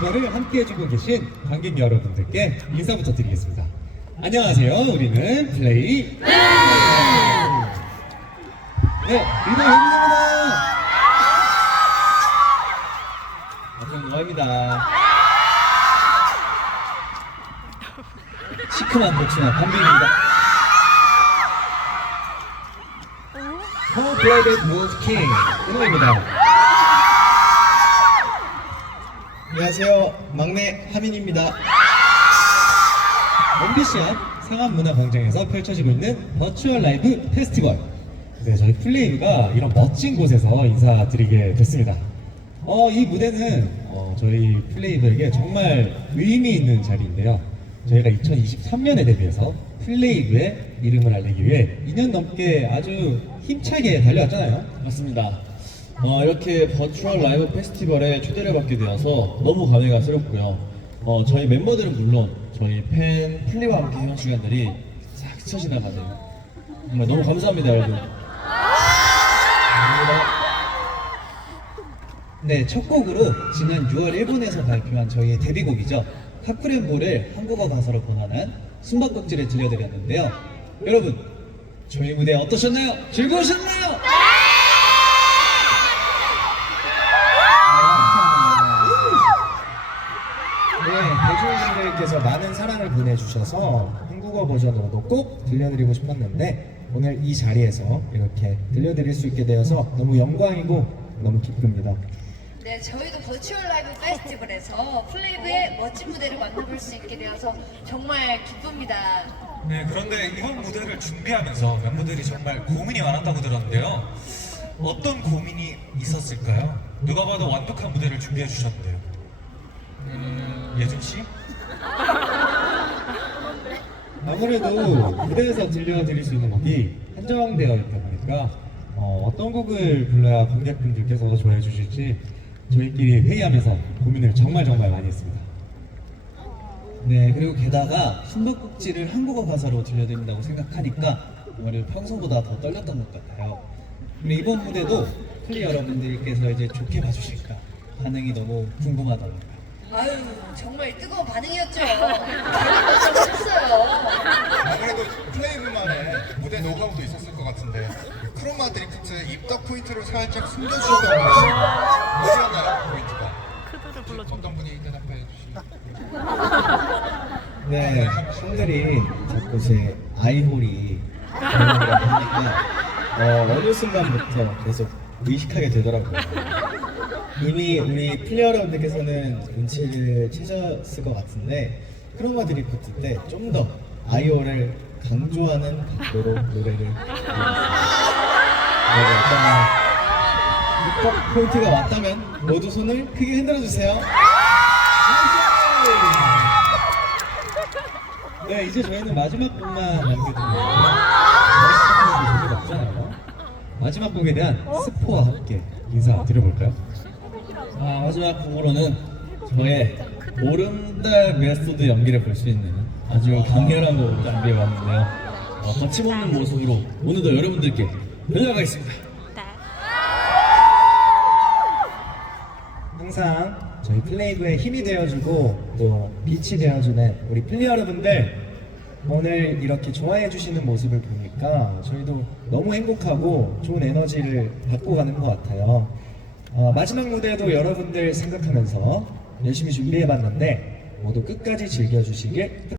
페스티벌을 함께 해주고 계신 관객 여러분들께 인사부터 드리겠습니다. 안녕하세요. 우리는 플레이. 네, 리더 혜민입니다. 박영노입니다. 시큼한 복숭아 범빈입니다. 호 블라이드 무드 킹 은호입니다. 안녕하세요. 막내 하민입니다. 앞 상암문화광장에서 펼쳐지고 있는 버추얼 라이브 페스티벌. 네, 저희 플레이브가 이런 멋진 곳에서 인사드리게 됐습니다. 어, 이 무대는 어, 저희 플레이브에게 정말 의미 있는 자리인데요. 저희가 2023년에 데뷔해서 플레이브의 이름을 알리기 위해 2년 넘게 아주 힘차게 달려왔잖아요. 맞습니다. 어, 이렇게 버추얼 라이브 페스티벌에 초대를 받게 되어서 너무 감회가 새롭고요. 어, 저희 멤버들은 물론 저희 팬 플리와 함께 해온 시간들이 싹 스쳐 지나가네요. 정말 너무 감사합니다, 여러분. 네, 첫 곡으로 지난 6월 일본에서 발표한 저희의 데뷔곡이죠. 카쿠렌볼을 한국어 가사로 번안한 숨바꼭질을 들려드렸는데요. 여러분, 저희 무대 어떠셨나요? 즐거우셨나요? 네, 대중분들께서 많은 사랑을 보내주셔서 한국어 버전으로도 꼭 들려드리고 싶었는데 오늘 이 자리에서 이렇게 들려드릴 수 있게 되어서 너무 영광이고 너무 기쁩니다. 네, 저희도 버추얼 라이브 페스티벌에서 플레이브의 멋진 무대를 만나볼 수 있게 되어서 정말 기쁩니다. 네, 그런데 이번 무대를 준비하면서 멤버들이 정말 고민이 많았다고 들었는데요. 어떤 고민이 있었을까요? 누가 봐도 완벽한 무대를 준비해 주셨는데요. 음, 예준 씨? 아무래도 무대에서 들려드릴 수 있는 곡이 한정되어 있다 보니까 어, 떤 곡을 불러야 관객분들께서 좋아해 주실지 저희끼리 회의하면서 고민을 정말 정말 많이 했습니다. 네, 그리고 게다가 숨바꼭질을 한국어 가사로 들려드린다고 생각하니까 오늘 평소보다 더 떨렸던 것 같아요. 우리 이번 무대도 플리 여러분들께서 이제 좋게 봐주실까 반응이 너무 궁금하더라고요. 아유, 정말 뜨거운 반응이었죠. 재밌었어요. 아무래도 플레이브만의 무대 노하우도 있었을 것 같은데 크로마 드리프트 입덕 포인트를 살짝 숨겨주셨던 것이 뭐였나요 포인트가? 어떤 분이 대답해 주시나요? 네, 팬들이 자꾸 제 아이홀이 하니까 어, 어느 순간부터 계속 의식하게 되더라고요. 이미 우리 플레이어 여러분들께서는 눈치를 채셨을 것 같은데 크로마 드리프트 때 좀 더 아이홀을 강조하는 각도로 노래를 부르겠습니다. 입덕 포인트가 왔다면 모두 손을 크게 흔들어 주세요. 네, 이제 저희는 마지막 곡만 곡이 없잖아요. 마지막 곡에 대한 스포와 함께 인사 드려볼까요? 아, 마지막 곡으로는 저의 오름달 메소드 연기를 볼 수 있는 아주 강렬한 곡을 준비해 봤는데요. 어, 거침없는 모습으로 오늘도 여러분들께 들려가겠습니다. 항상 저희 플레이브의 힘이 되어주고 또 빛이 되어주는 우리 플레이 여러분들 오늘 이렇게 좋아해 주시는 모습을 보니까 저희도 너무 행복하고 좋은 에너지를 받고 가는 것 같아요. 어, 마지막 무대도 여러분들 생각하면서 열심히 준비해봤는데 모두 끝까지 즐겨주시길.